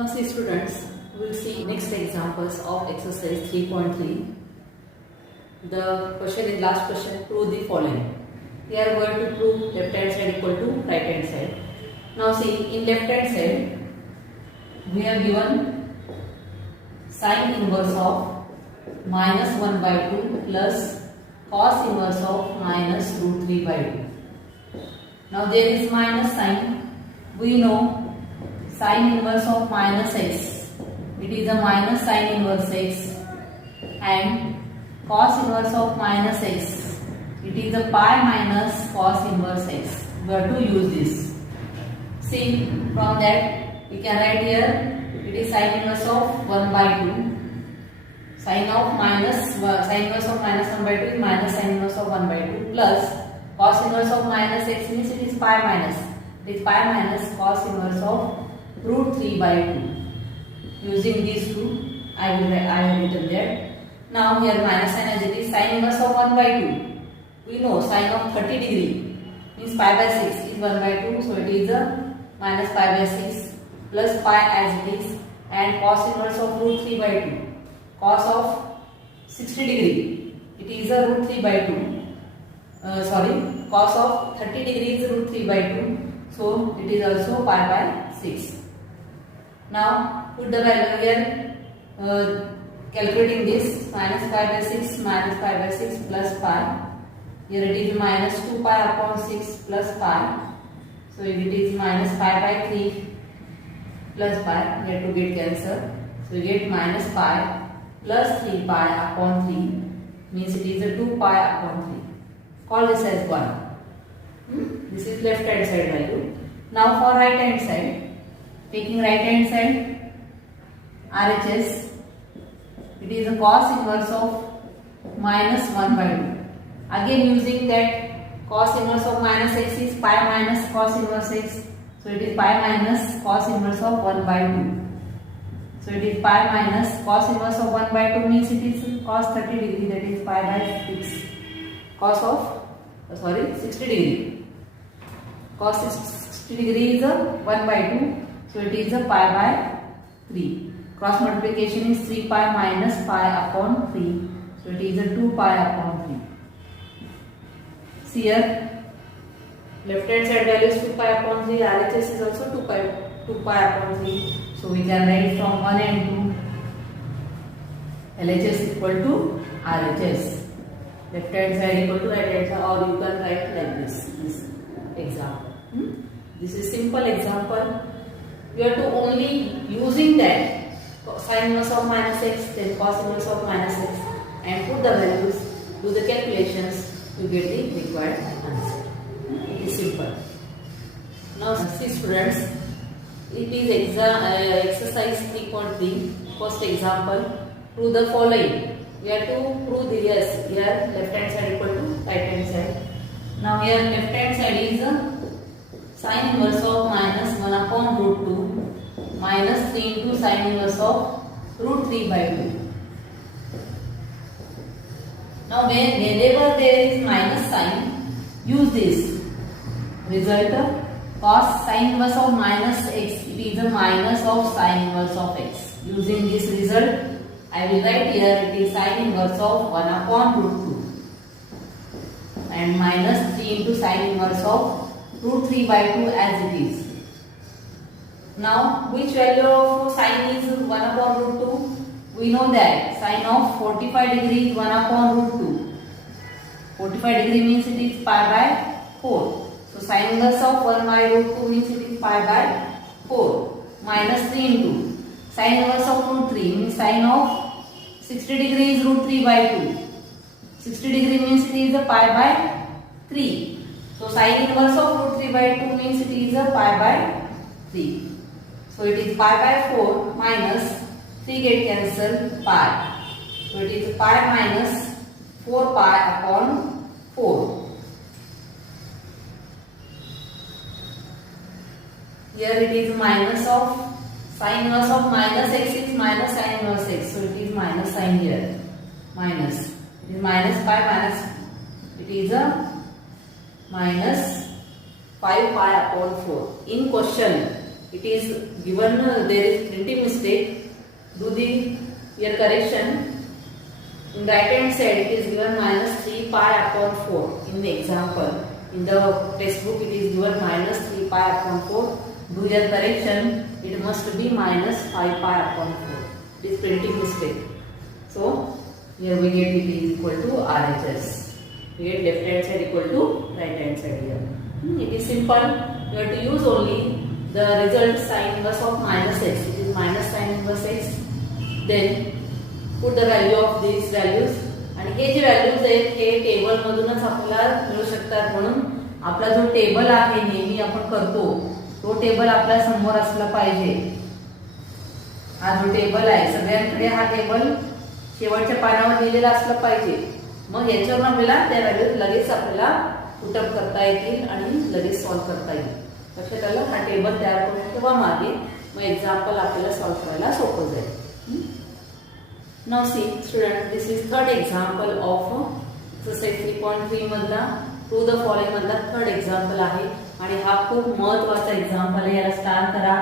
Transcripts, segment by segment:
Now see students, we will see next examples of exercise 3.3. The question is last question, prove the following. We are going to prove left hand side equal to right hand side. Now see, in left hand side we are given sine inverse of minus 1 by 2 plus cos inverse of minus root 3 by 2. Now there is minus sign. We know sine inverse of minus x, it is a minus sine inverse x, and cos inverse of minus x, it is a pi minus cos inverse x. We have to use this. See, from that we can write here, it is sine inverse of 1 by 2. Sine inverse of minus 1 by 2 is minus sine inverse of 1 by 2 plus cos inverse of minus x means it is pi minus. It is pi minus cos inverse of root 3 by 2. Using these two, I have written there. Now here minus sign as it is sine inverse of 1 by 2. We know sine of 30 degree means pi by 6 is 1 by 2. So it is a minus pi by 6 plus pi as it is, and cos inverse of root 3 by 2. Cos of 60 degree, it is a root 3 by 2. Cos of 30 degree is root 3 by 2. So it is also pi by 6. Now put the value here, calculating this, minus pi by 6 minus pi by 6 plus pi. Here it is minus 2 pi upon 6 plus pi. So it is minus pi by 3 plus pi. We have to get cancelled. So we get minus pi plus 3 pi upon 3 means it is a 2 pi upon 3. Call this as 1. This is left hand side value. Now for right hand side. Taking right hand side, RHS, it is a cos inverse of minus 1 by 2. Again using that cos inverse of minus x is pi minus cos inverse x. So it is pi minus cos inverse of 1 by 2. So it is pi minus cos inverse of 1 by 2 means it is cos 30 degree, that is pi by 6. Cos of 60 degree. Cos 60 degree is a 1 by 2. So it is a pi by 3. Cross multiplication is 3 pi minus pi upon 3. So it is a 2 pi upon 3. See here, left hand side value is 2 pi upon 3. RHS is also 2 pi upon 3. So we can write from 1 and 2. LHS equal to RHS. Left hand side equal to right hand side, or you can write like this example. This is simple example. You have to only using that sine inverse of minus x, then cos inverse of minus x, and put the values, do the calculations to get the required answer. It is simple. Now see students, it is exercise 3.3. First example, prove the following. We have to prove the yes, here left hand side equal to right hand side. Now here left hand side is sine inverse of minus 1 upon root 2 minus 3 into sine inverse of root 3 by 2. Now whenever there is minus sign, use this. Result, cos sine inverse of minus x, it is a minus of sine inverse of x. Using this result, I will write here it is sine inverse of 1 upon root 2 and minus 3 into sine inverse of root 3 by 2 as it is. Now which value of sine is 1 upon root 2? We know that sine of 45 degree is 1 upon root 2. 45 degree means it is pi by 4. So sine inverse of 1 by root 2 means it is pi by 4 minus 3 into sine inverse of root 3 means sine of 60 degree is root 3 by 2. 60 degree means it is a pi by 3. So sine inverse of root 3 by 2 means it is a pi by 3. So it is pi by 4 minus 3 get cancelled pi. So it is pi minus 4 pi upon 4. Here it is minus of sine inverse of minus x is minus sine inverse x. So it is minus sign here. Minus. It is minus pi minus. It is a minus 5 pi upon 4. In question it is given there is printing mistake. Do the your correction. In right hand side it is given minus 3 pi upon 4 in the example. In the textbook it is given minus 3 pi upon 4. Do your correction. It must be minus 5 pi upon 4. It is printing mistake. So here we get it is equal to RHS. We get left hand side equal to right hand side here. It is simple. You have to use only the result sin inverse of minus x. It is minus sin inverse x. Then put the value of these values. आणि हे जे values आहेत हे table मधूनच आपल्याला मिळू शकतात. म्हणून आपला जो टेबल आहे नेहमी आपण करतो तो टेबल आपल्या समोर असला पाहिजे. हा जो टेबल आहे सगळ्यांकडे हा टेबल शेवटच्या पानावर लिहिलेला असला पाहिजे. मग याच्यावर आपल्याला त्या व्हॅल्यूज लगेच आपल्याला पुटअप करता येतील आणि लगेच सॉल्व्ह करता येईल. लक्षात आलं. हा टेबल तयार करून ठेवा मागे. मग एक्झाम्पल आपल्याला सॉल्व्ह करायला सोपं जाईल. Now see students, this is third example of exercise 3.3 मधला to the following मधला third example आहे आणि हा खूप महत्त्वाचा एक्झाम्पल आहे. याला स्टार करा.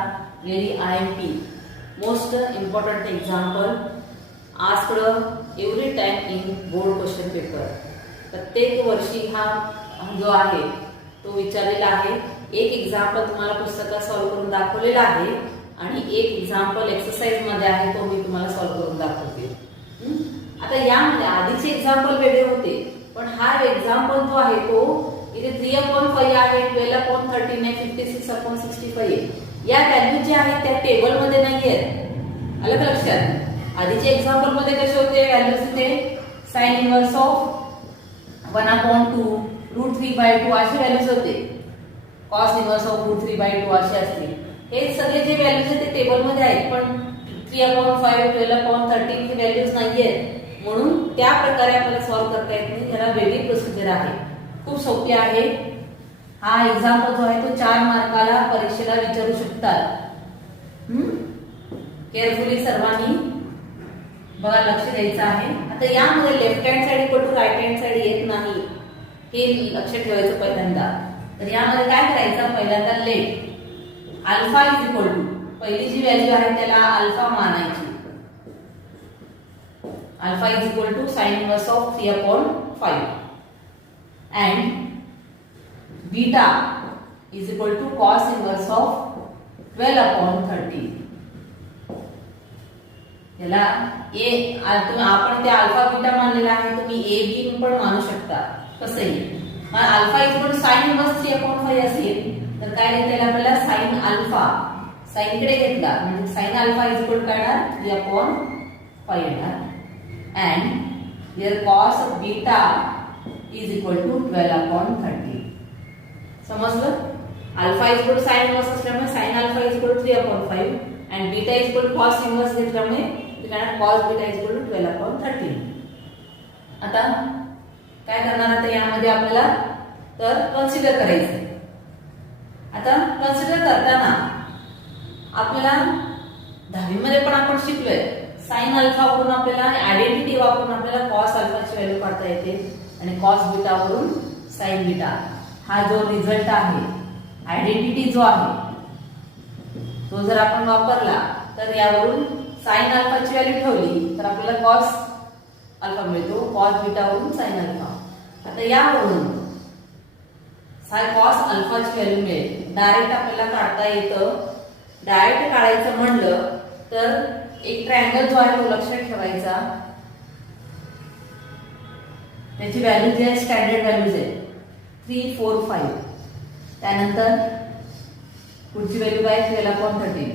Very IMP most important example asked every time in board question paper. प्रत्येक वर्षी हा जो आहे तो विचारलेला आहे. एक एक्झाम्पल तुम्हाला पुस्तकात सॉल्व्ह करून दाखवलेला आहे आणि एक एक्झाम्पल एक्सरसाइज मध्ये आहे तो मी तुम्हाला सॉल्व्ह करून दाखवते. आता यामध्ये आधीचे एक्झाम्पल वेगळे होते पण हा एक्झाम्पल जो आहे तो इथे 3/5 आहे, 12/13 आहे, 56/65 आहे. या व्हॅल्यू जे आहेत त्या टेबल मध्ये नाही आहेत. आलं का लक्षात. आधीचे एक्झाम्पल मध्ये कसे होते व्हॅल्यूज इथे sin इनवर्स ऑफ 1/2 √3/2 असे व्हॅल्यूज होते. cos इनवर्स ऑफ √3/2 असे असतील. हे सगळे जे व्हॅल्यूज आहेत ते टेबल मध्ये आहेत पण 3/5 12/13 हे व्हॅल्यूज नाहीयेत. म्हणून त्या प्रकारे आपल्याला सॉल्व्ह करता येत नाही. याला वेगळी प्रोसिजर आहे. खूप सोपी आहे. हा एक्झाम्पल जो आहे तो 4 मार्काला परीक्षेला विचारू शकतात. केअरफुली सर्वांनी बघा लक्ष द्यायचं आहे. आता यामध्ये left hand side equal to right hand side येत नाही हे लक्ष ठेवायचं पहिल्यांदा. तर यामध्ये काय करायचं पहिल्यांदा let alpha is equal to पहिली जी व्हॅल्यू आहे त्याला अल्फा मानायची. Alpha is equal to sin inverse of 3/5 and beta is equal to cos inverse of 12/13. याला आपण ते अल्फा बीटा मानलेला आहे. तुम्ही ए बी पण मानू शकता कसंही. मग alpha is equal to sin inverse 3/5 असेल तर काय देता येईल आपल्याला sin अल्फा. साइन कडे घेतला म्हणजे sin alpha is equal to काय येणार 3/5 येणार. and here cos beta is equal to 12/13. समजलं. Alpha is equal to sin inverse असल्यामुळे sin alpha is equal to 3/5 and beta is equal to cos inverse घेतल्यामुळे ते काय cos beta is equal to 12/13. आता काय करणार आता यामध्ये आपल्याला तर कन्सिडर करायचं. आता कन्सिडर करताना आपल्याला 10वी मध्ये पण आपण शिकलोय sin अल्फा वरून आपल्याला आयडेंटिटी वापरून आपल्याला cos अल्फाची व्हॅल्यू काढता येते आणि cos बीटा वरून sin बीटा. हा जो रिझल्ट आहे आयडेंटिटी जो आहे तो जर आपण वापरला तर यावरून sin अल्फाची व्हॅल्यू ठेवली तर आपल्याला cos अल्फा मिळतो. cos बीटा वरून sin अल्फा. आता यावरून cos अल्फाची व्हॅल्यू मिळेल. डायरेक्ट आपल्याला काढता येतं. डायरेक्ट काढायचं म्हणलं तर एक ट्रायंगल जो आहे तो लक्षात ठेवायचा. त्याची व्हॅल्यू जी आहे स्टँडर्ड व्हॅल्यूज आहे 3, 4, 5. त्यानंतर पुढची व्हॅल्यू काय 12/13.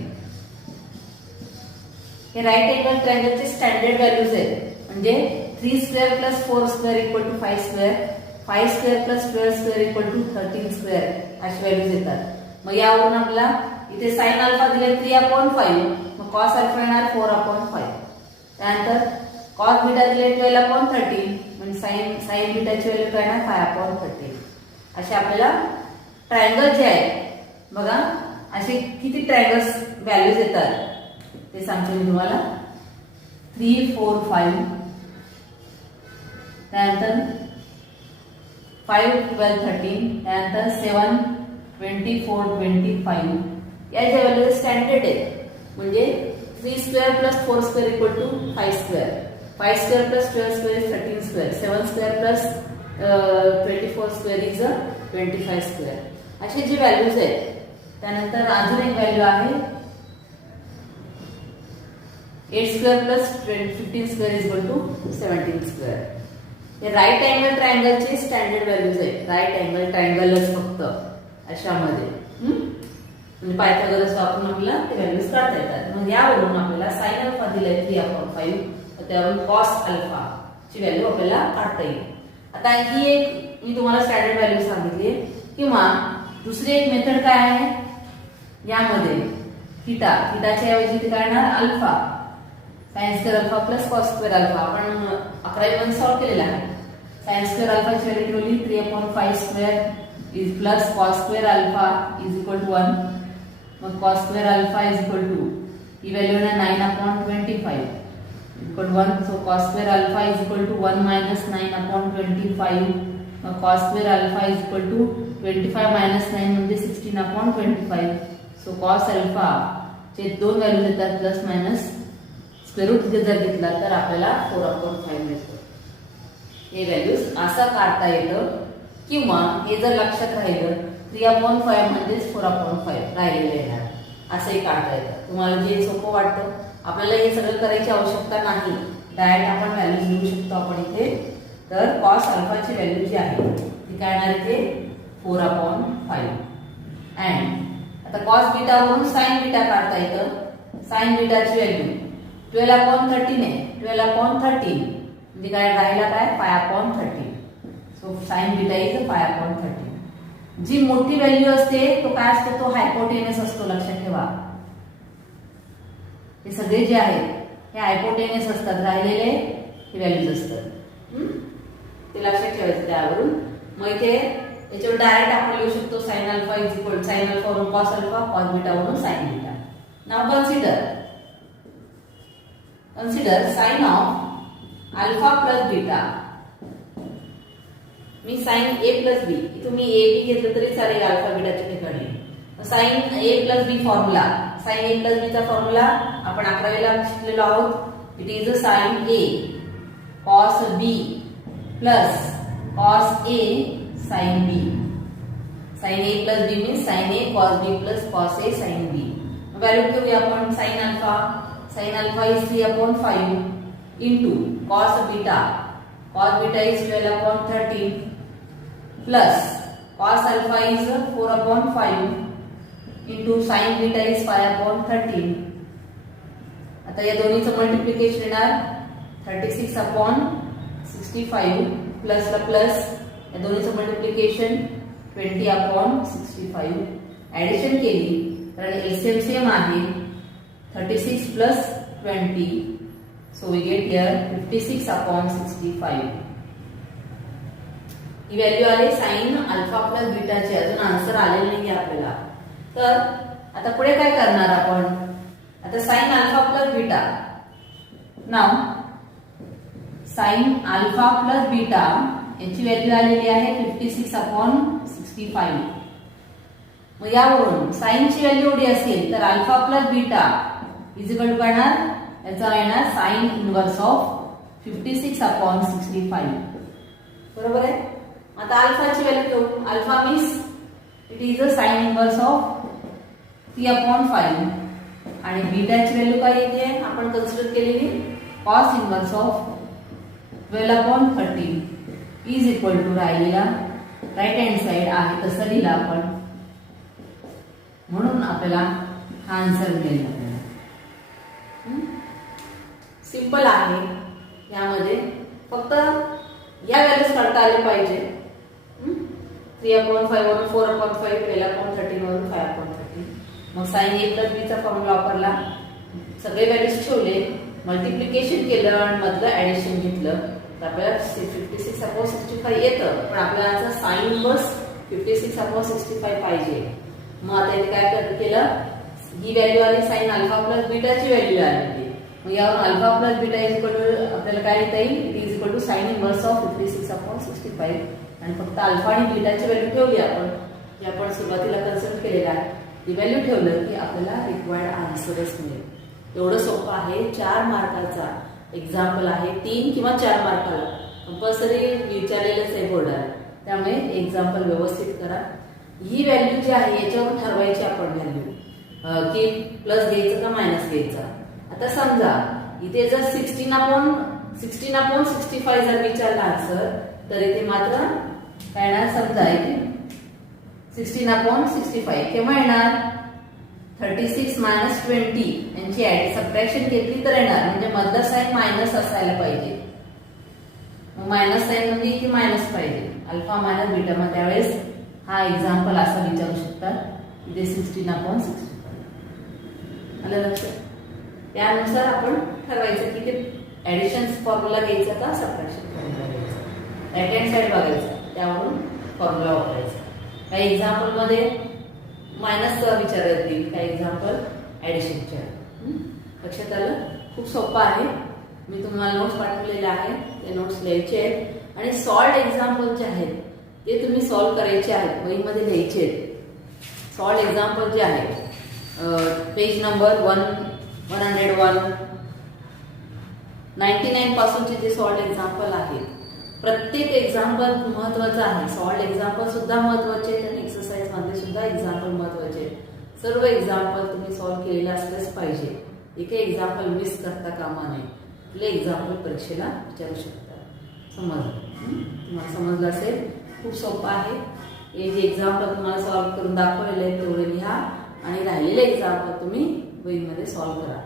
हे राईट अँगल ट्रायंगलचे स्टँडर्ड व्हॅल्यूज आहेत. म्हणजे 3² + 4² = 5², 5² + 12² = 13² अशी व्हॅल्यूज येतात. मग यावरून आपल्याला इथे sin अल्फा दिले 3/5 मग cos अल्फा येणार 4/5. त्यानंतर cos बीटा दिले 12/13 म्हणजे sin बीटाची व्हॅल्यू काय येणार 5/13. असे आपल्याला ट्रायंगल जे आहे बघा असे किती ट्रायंगल्स व्हॅल्यूज येतात ते सांगते मी तुम्हाला. 3, 4, 5 त्यानंतर 5, 12, 13 त्यानंतर 7, 24, 25 याच्या व्हॅल्यू स्टँडर्ड आहे. म्हणजे 3 square plus 4 square equal to 5 square, 5 square plus 12 square is 13 square, 7 square plus 24 square is 25 square. असे जे व्हॅल्यूज आहेत. त्यानंतर अजून एक व्हॅल्यू आहे 8 square plus 15 square is equal to 17 square. हे राईट अँगल ट्रायंगलचे स्टँडर्ड व्हॅल्यूज आहेत. राईट अँगल ट्रायंगलच फक्त अशामध्ये म्हणजे पायथागोरस वापरून आपल्याला ते व्हॅल्यूज काढता येतात. मग यावरून आपल्याला साइन अल्फा दिलाय 3/5 तर त्यावरून कॉस अल्फा ची व्हॅल्यू आपल्याला काढता येईल. आता ही एक मी तुम्हाला स्टँडर्ड व्हॅल्यू सांगितली. किंवा दुसरी एक मेथड काय आहे यामध्ये थीटाच्या ऐवजी ते काय येणार alpha, sine square alpha plus cos square alpha. आपण 11वी मध्ये सॉल्व्ह केलेला आहे. साइन स्क्वेअर अल्फाची व्हॅल्यू ठेवली 3/5 square is plus cos square alpha is equal to 1. मग cos square alpha is equal to ही व्हॅल्यू आहे 9/25 equal to 1. So cos square alpha is equal to 1 minus 9/25. मग cos square alpha is equal to 25 minus 9 म्हणजे 16/25. So cos alpha चे दोन values येतात plus minus square route इथे जर घेतला तर आपल्याला 4/5 मिळतो. हे व्हॅल्यूज असं काढता येतं. किंवा हे जर लक्षात राहिलं 3/5 म्हणजेच 4/5 राहिलेलं येणार असंही काढता येतं. तुम्हाला जे सोपं वाटतं. आपल्याला हे सगळं करायची आवश्यकता नाही. डायरेक्ट आपण व्हॅल्यूज लिहू शकतो आपण इथे. तर कॉस अल्फाची व्हॅल्यू जी आहे ती काय येणार इथे 4/5. अँड आता कॉस बीटावरून साइन बीटा काढता येतं. साइन बीटाची व्हॅल्यू 12/13 आहे. 12/13 म्हणजे काय राहिला काय 5/13. So sine beta is 5/13. जी मोठी व्हॅल्यू असते तो काय असतो तो हायपोटेनस असतो. लक्षात ठेवा हे सगळे जे आहेत हे हायपोटेनस असतात. राहिलेले हे व्हॅल्यूज असतात. ते लक्षात ठेवायचं त्यावरून. मग इथे याच्यावर डायरेक्ट आपण लिहू शकतो sine alpha is equal sine alpha वरून कॉस अल्फा, कॉस बीटा वरून sine beta. Now consider sine of alpha plus beta. मी साइन ए प्लस बी, तुम्ही ए बी घेतलं तरी चालेल अल्फा बीटाच्या ठिकाणी. Sine A plus B formula, sine A plus बीचा फॉर्म्युला आपण 11वीला शिकलेलो आहोत. It is a sine A cos B plus cos A sine B. Sine A plus B means sign A cos B plus cos A sine B. Value घेऊया आपण. Sign alpha is 3/5 into cos beta is 12/13 plus cos alpha is 4/5 into sin beta is 5/13. आता या दोन्हीचं multiplication येणार 36/65 plus ला plus या दोन्हीचं multiplication 20/65. Addition केली तर LCM same आहे 36 plus 20. So we get here 56/65. He value आली साइन अल्फा प्लस बीटाची. अजून आन्सर आलेला नाही आपल्याला. तर आता पुढे काय करणार आपण. आता sign alpha plus beta. Now sine alpha plus beta याची व्हॅल्यू आलेली आहे 56/65. मग यावरून साइन ची व्हॅल्यू एवढी असेल तर alpha plus beta is equal to काय याचा येणार साइन इनवर्स ऑफ 56/65. बरोबर आहे. आता अल्फाची व्हॅल्यू घेऊ. Alpha means it is a sine inverse of 3/5 आणि बीटाची व्हॅल्यू काय येते आपण कन्सिडर केलेली cos inverse of 12/13 is equal to राहिलेला राईट हँड साइड आहे तसं लिहिलं आपण. म्हणून आपल्याला हा आन्सर मिळेल. सिंपल आहे. यामध्ये फक्त या व्हॅल्यूज काढता आले पाहिजे. 3/5 वरून 4/5, 12/13 वरून 5/13. मग साइन ए प्लस बी चा फॉर्म्युला वापरला. सगळे व्हॅल्यूज ठेवले, मल्टिप्लिकेशन केलं आणि मधलं ऍडिशन घेतलं तर आपल्याला 56/65 येतं. पण आपल्याला साइन इनवर्स 56/65 पाहिजे. मग आता इथे काय केलं ही व्हॅल्यू आली साइन अल्फा प्लस बीटाची व्हॅल्यू आली. मग यावर alpha plus beta is equal to आपल्याला काय लिहिता येईल it is equal to sine inverse of 56/65. आणि फक्त अल्फा आणि बीटाची व्हॅल्यू ठेवली आपण, जी आपण सुरुवातीला कन्सिडर केलेलं आहे, ती व्हॅल्यू ठेवलं की आपल्याला रिक्वायर्ड आन्सरच मिळेल. एवढं सोपं आहे. 4 मार्काचा एक्झाम्पल आहे, 3 किंवा 4 मार्काला कंपल्सरी विचारलेलंच आहे बोर्डाला. त्यामुळे एक्झाम्पल व्यवस्थित करा. ही व्हॅल्यू जी आहे याच्यावर ठरवायची आपण व्हॅल्यू की प्लस घ्यायचं का मायनस घ्यायचा. आता समजा इथे जर 16/65 जर विचारला आन्सर, तर इथे मात्र काय येणार, समजा इथे 16/65 केव्हा येणार, 36 - 20 यांची सबट्रॅक्शन केली तर येणार, म्हणजे मधला साईन मायनस असायला पाहिजे. मग मायनस साईन म्हणजे इथे मायनस पाहिजे, अल्फा मायनस बीटा. मग त्यावेळेस हा एक्झाम्पल असा विचारू शकतात, इथे 16/65 आलं लक्षात. त्यानुसार आपण ठरवायचं की ते ऍडिशन फॉर्म्युला घ्यायचा का सबट्रॅक्शन फॉर्म्युला घ्यायचा, राईट हँड साइड बघायचा, त्यावरून फॉर्म्युला वापरायचा. काही एक्झाम्पल मध्ये मायनसचा विचार येतील, काही एक्झाम्पल ऍडिशनचे. लक्षात आलं. खूप सोपं आहे. मी तुम्हाला नोट्स पाठवलेले आहे, ते नोट्स लिहायचे आहेत आणि सॉल्ड एक्झाम्पल जे आहेत ते तुम्ही सॉल्व करायचे आहेत, वहीमध्ये लिहायचे आहेत. सॉल्ड एक्झाम्पल जे आहे पेज नंबर 101 99 पासूनचे जे सॉल्ड एक्झाम्पल आहेत, प्रत्येक एक्झाम्पल महत्वाचं आहे. सॉल्ड एक्झाम्पल सुद्धा महत्वाचे आहेत आणि एक्सरसाइज मध्ये सुद्धा एक्झाम्पल महत्वाचे आहेत. सर्व एक्झाम्पल तुम्ही सॉल्व केलेले असलेच पाहिजे. एक एक्झाम्पल मिस करता कामा नये. आपले एक्झाम्पल परीक्षेला विचारू शकतात. तुम्हाला समजलं असेल. खूप सोपं आहे. हे जे एक्झाम्पल तुम्हाला सॉल्व करून दाखवलेले आहे तेवढे लिहा आणि राहिलेले एक्झाम्पल तुम्ही वहीमध्ये सॉल्व करा.